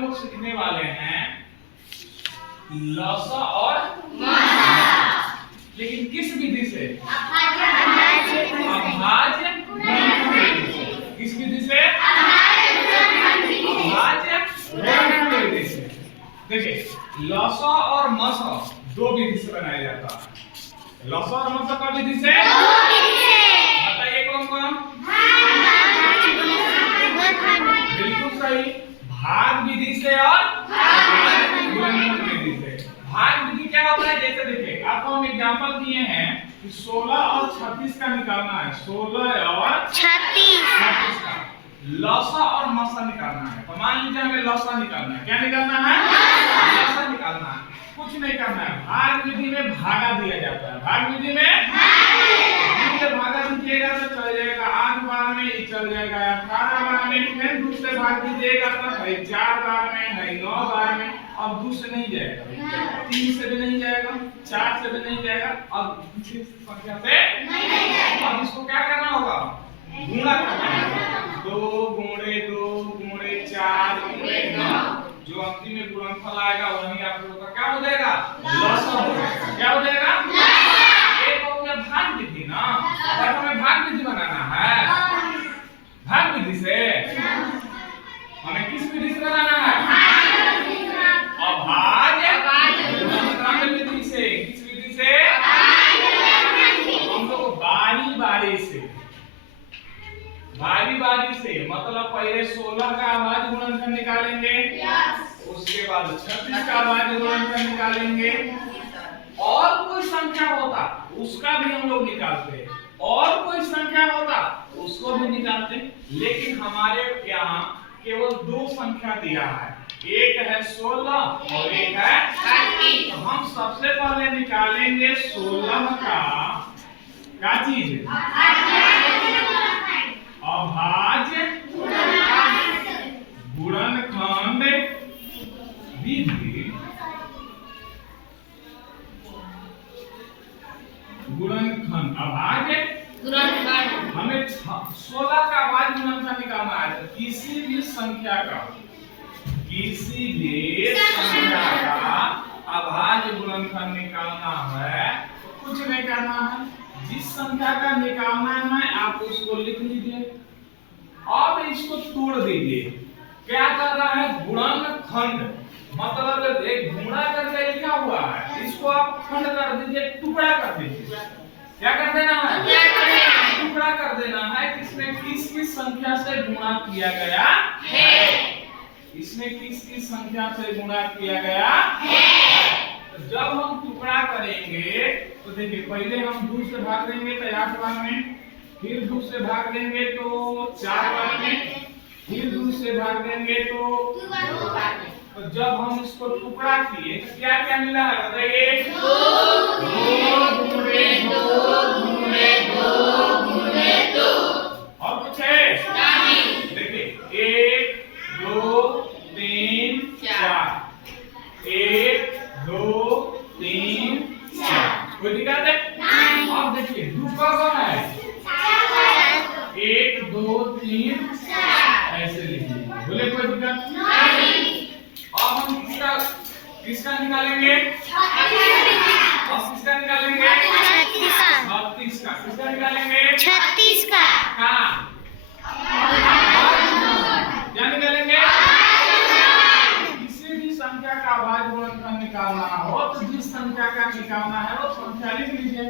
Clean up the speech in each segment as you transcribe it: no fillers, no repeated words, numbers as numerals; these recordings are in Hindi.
हम लोग सीखने वाले हैं लसा और मसा, लेकिन किस विधि से? अभाज्य किस विधि से? अभाज्य विधि से। देखिए लसा और मसा दो विधि से बनाया जाता है। लसा और मसा का विधि से बताइए कौन कौन? बिल्कुल सही, भाग विधि से और गुणनखंड विधि से। भाग विधि क्या होता है? जैसे देखिए आपको हम एग्जांपल दिए हैं कि 16 और 36 का निकालना है। 16 और 36 का लसा और मसा निकालना है। तो मान लीजिए हमें लसा निकालना है। क्या निकालना है? लसा निकालना है। कुछ नहीं करना है, भाग विधि में भागा दिया जाता है। भाग विधि में भागा दीजिएगा तो चल जाएगा 8 बार में, ये चल जाएगा 18 बार में। फिर दूसरे भाग दीजिएगा तो है 4 बार में, है 9 बार में। अब 2 से नहीं जाएगा, 3 से भी नहीं जाएगा, 4 से भी नहीं जाएगा, अब किसी संख्या से नहीं जाएगा। अब इसको क्या करना होगा? गुणा करना होगा। 2 गुणे 2 गुणे 4 गुणे 9, जो अंतिम में गुणनफल आएगा वही आप लोगों का क्या हो जाएगा? लसा हो जाएगा। क्या हो जाएगा? एक हो गया भाग विधि ना, और हमें भाग विधि बनाना है। भाग विधि से हमें किस विधि से बनाना है? अभाज्य गुणनखंड विधि से। किस विधि से? हम लोग बारी बारी से मतलब पहले 16 का अभाज्य गुणनखंड निकालेंगे, उसके बाद 36 का अभाज्य गुणनखंड निकालेंगे, और कोई संख्या होता उसका भी हम लोग निकालते हैं, और कोई संख्या होता उसको भी निकालते हैं। लेकिन हमारे यहाँ केवल 2 संख्या दिया है, एक है 16 और एक है 36। तो हम सबसे पहले निकालेंगे 16 का चीज अभाज्य गुणनखंड विधि। गुणनखंड अभाज्य गुणनखंड हमें 16 का अभाज्य गुणनखंड निकालना है। तो किसी भी संख्या का अभाज्य गुणनखंड निकालना है, कुछ नहीं करना है। जिस संख्या का निकालना है आप उसको लिख लीजिए, अब इसको तोड़ दीजिए। क्या कर रहा है? गुणनखंड मतलब एक गुणा करके लिखा हुआ है, इसको आप खंड कर दीजिए, टुकड़ा कर दीजिए। क्या कर देना है? टुकड़ा कर देना है। किसमें किस किस संख्या से गुणा किया गया है? इसमें किस किस संख्या से गुणा किया गया है? तो जब हम टुकड़ा करेंगे तो देखिए पहले हम 2 से भाग देंगे तो 8 बार में, फिर 2 से भाग देंगे तो 4 बार में, फिर 2 से भाग देंगे तो 2 बार में। तो जब हम इसको टुकड़ा किए तो क्या क्या मिला है बताइए? 2 गुणे 2 और कुछ है नहीं। देखिए 1 2 3 4, 1 2 3 4, कोई दिक्कत है? नहीं। अब देखिए 2 का कौन है? 1 2 3 4 ऐसे लिखिए, बोले कोई दिक्कत नहीं। अब हम किसका निकालेंगे? 36 अब किसका निकालेंगे? 36 का। किसका निकालेंगे? 36 का। क्या निकालेंगे? किसी भी संख्या का अभाज्य गुणनखंड निकालना हो तो जिस संख्या का निकालना है वो संख्या लिख लीजिए,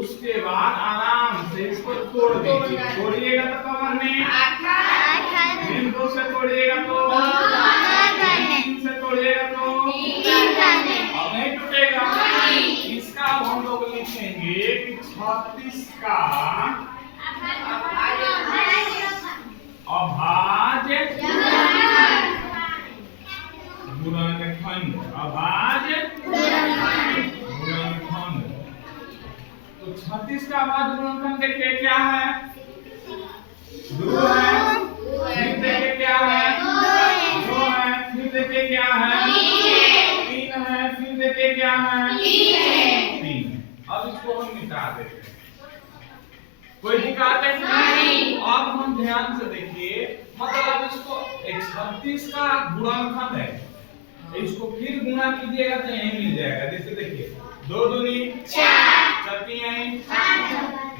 उसके बाद आराम से इसको तोड़ दीजिए। तोड़िएगा तो कमर में 8, 2 से तोड़िएगा तो 3 से तोड़िएगा तो 3, अब नहीं टूटेगा। इसका हम लोग लिखेंगे कि 36 का अभाज्य गुणनखंड। अभाज्य गुणनखंड। तो 36 का अभाज्य गुणनखंड देखिए क्या है? 2 है, फिर देखिए क्या है? 2 है, फिर देखिए क्या है? 3 है, फिर देखिए क्या है? 3। अब इसको हम मिटा देते हैं, कोई दिक्कत नहीं। अब हम ध्यान से देखिए, मतलब इसको 36 का गुणनखंड है, इसको फिर गुणा कीजिएगा तो यही मिल जाएगा। जैसे देखिए 2 दूनी 4, 4 तियां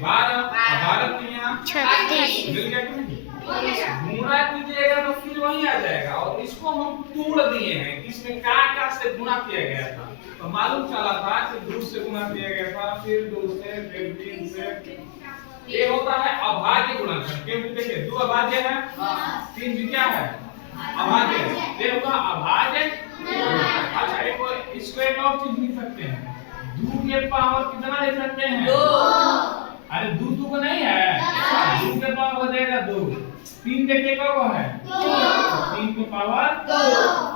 12, 12 तियां 36, मिल गया कि नहीं? गुणा कीजिएगा तो फिर वही आ जाएगा। और इसको हम तोड़ दिए हैं, इसमें का से गुणा किया गया था, तो मालूम चला था कि 2 से गुणा किया गया था, फिर 2 से, फिर 3 से। ये होता है अभाज्य गुणनखंड। क्योंकि देखिए 2 अभाज्य है, 3 भी क्या है? अभाज्य है। ये होगा अभाज्य। अच्छा, इसको एक और चीज लिख सकते हैं, 2 के पावर कितना लिख सकते हैं? 2। अरे 2 को नहीं है, 2 के पावर हो जाएगा 2। 3 देखिए कब है? 3 के पावर 2।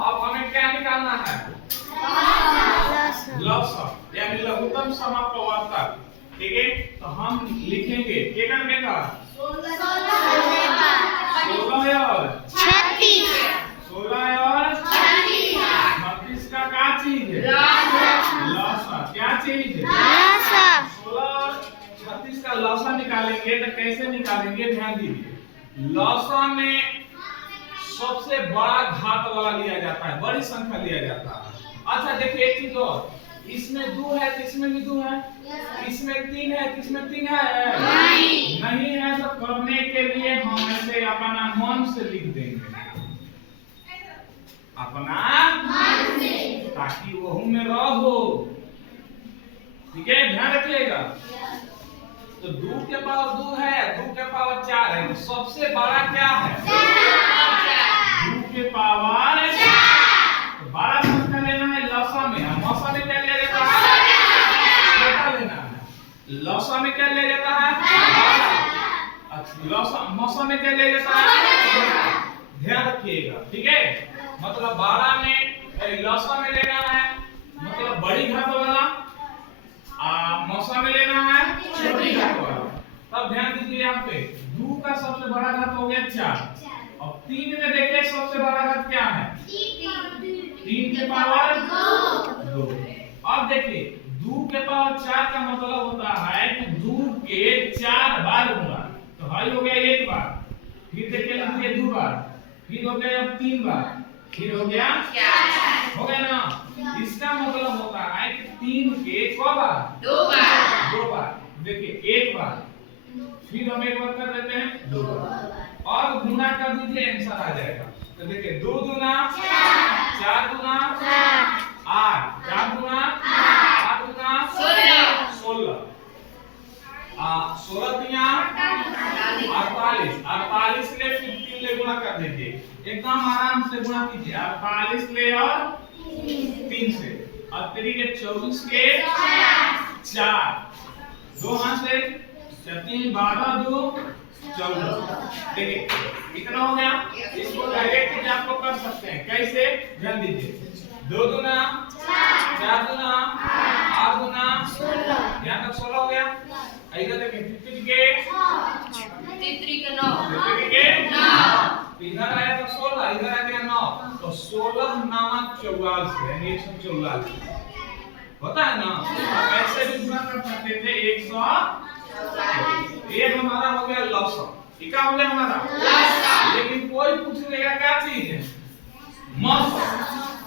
अब हमें क्या निकालना है? लसम, यानी लघुत्तम समापवर्तक। ठीक है, तो हम लिखेंगे क्या करने का? 16 और 36, 16 और 36 का क्या चीज है? लसा। क्या चीज है? लसा। 16 और 36 का लसा निकालेंगे तो कैसे निकालेंगे? ध्यान दीजिए, लसा में सबसे बड़ा घात वाला लिया जाता है, बड़ी संख्या लिया जाता है। अच्छा देखिए एक चीज और, इसमें 2 है तो इसमें भी 2 है, इसमें 3 है तो इसमें 3 है। नहीं है तो करने के लिए हम ऐसे अपना मन से लिख देंगे, अपना मन से, ताकि वह में रहो। ठीक है, ध्यान रखिएगा। तो 2 के पावर 2 है, 2 के पावर 4 है, तो सबसे बड़ा क्या है? 2 के पावर 4। तो बड़ा संख्या लेना है लसा में। मसा में क्या लिया जाता है? छोटा लेना है। लसा में क्या लिया जाता है? अच्छा, लसा मसा में क्या लिया जाता है? ध्यान रखिएगा। ठीक है, मतलब 12 में लसा में लेना है, मतलब बड़ी घात वाला, मौसा में लेना है छोटी घात वाला। तब ध्यान दीजिए यहाँ पे 2 का सबसे बड़ा घात हो गया 4, और 3 में देखिए सबसे बड़ा घात क्या है? 3 के पावर 2। अब देखिए 2 के पावर 4 का मतलब होता है कि 2 के 4 बार गुणा, तो हाई हो गया 1 बार, फिर देखिए 2 बार, फिर हो गया 3 बार, फिर हो गया 4, हो गया ना? इसका मतलब होता है कि 3 के क बार? 2 बार। 2 बार। देखिए 1 बार, फिर हम एक बार कर देते हैं 2 बार, और गुणा कर दीजिए, आंसर आ जाएगा। तो देखिए 2 दूना 4 दूना 8, 4 दूना 8 दूना 16, 16 तियां 48, 48 ले फिर 3 ले गुणा कर दीजिए, एकदम आराम से गुणा कीजिए। 48 ले और 3 से, और 3 के 24 के 4, 2 हाथ से 3 12 2 14। देखिए कितना हो गया? इसको डायरेक्ट भी आप लोग कर सकते हैं। कैसे? ध्यान दीजिए, 2 दूना 4 दूना 8 दूना 16, यहाँ तक 16 हो गया। इधर देखिए 53 के 9, इधर आया तो 16, इधर आ गया 9, तो 16 नामक 44 यानी 144 होता है ना? आप ऐसे भी गुणा कर सकते थे 100। ये हमारा हो गया लसम। ठीक है, हो गया हमारा लसम। लेकिन कोई पूछ लेगा क्या चीज है? मौसा।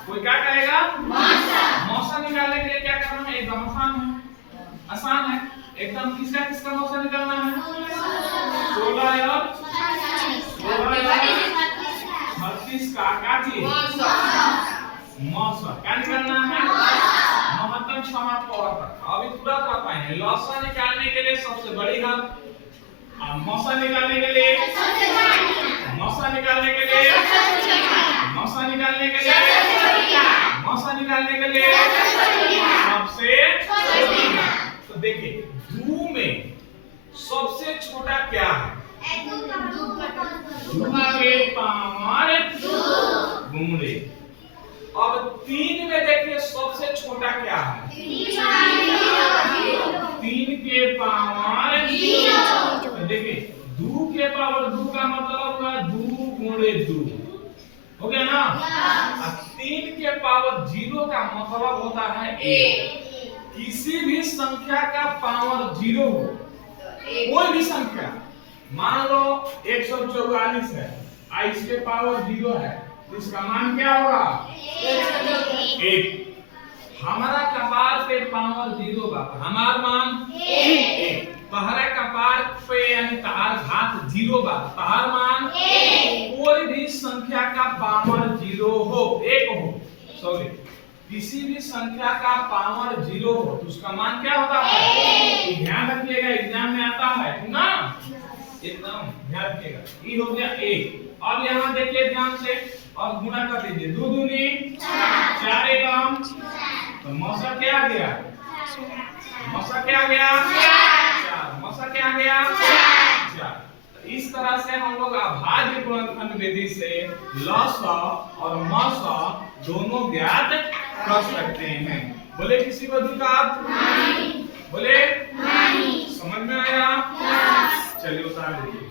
कोई क्या कहेगा? मौसा। मौसा निकालने के लिए क्या करना है? एकदम आसान है, आसान है एकदम। किसका किसका मौसा निकालना है? 16 और 36 का चीज मौसा। क्या निकालना है? महत्तम समापवर्तक। अभी तुरंत आप आएंगे। लसा निकालने के लिए सबसे बड़ी घात, मौसा निकालने के लिए, मौसा निकालने के लिए, मौसा निकालने के लिए, मौसा निकालने के लिए सबसे छोटी घात। तो देखिए 2 में सबसे छोटा क्या है? 2 के पावर 2 गुणे। अब 3 में देखिए सबसे छोटा क्या है? 3 के पावर 0। तो देखिए 2 के पावर 2 का मतलब हुआ 2 गुणे 2, हो गया ना? 3 के पावर 0 का मतलब होता है 1। किसी भी संख्या का पावर 0 हो, कोई भी संख्या, मान लो 144 है, इसके पावर 0 है, तो इसका मान क्या होगा? 1। हमारा कपार पे पावर 0 बा, हमार मान 1। तहरा कपार पे यानी तहार घात 0 बा, तहार मान 1। कोई भी संख्या का पावर 0 हो, 1 हो, सॉरी, किसी भी संख्या का पावर 0 हो तो उसका मान क्या होता है? ध्यान रखिएगा, एग्जाम में आता है ना, एकदम ध्यान रखिएगा। ये हो गया 1। अब यहाँ देखिए ध्यान से और गुणा कर दीजिए। 2 दूनी 4, 1 तो मौसा क्या आ गया? मौसा क्या आ गया? 4। मौसा क्या आ गया? 4। इस तरह से हम लोग अभाज्य गुणनखंड विधि से लसा और मसा दोनों ज्ञात कर सकते हैं। बोले किसी को दिक्कत? नहीं। बोले नहीं। समझ में आया? चलिए उतार लीजिए।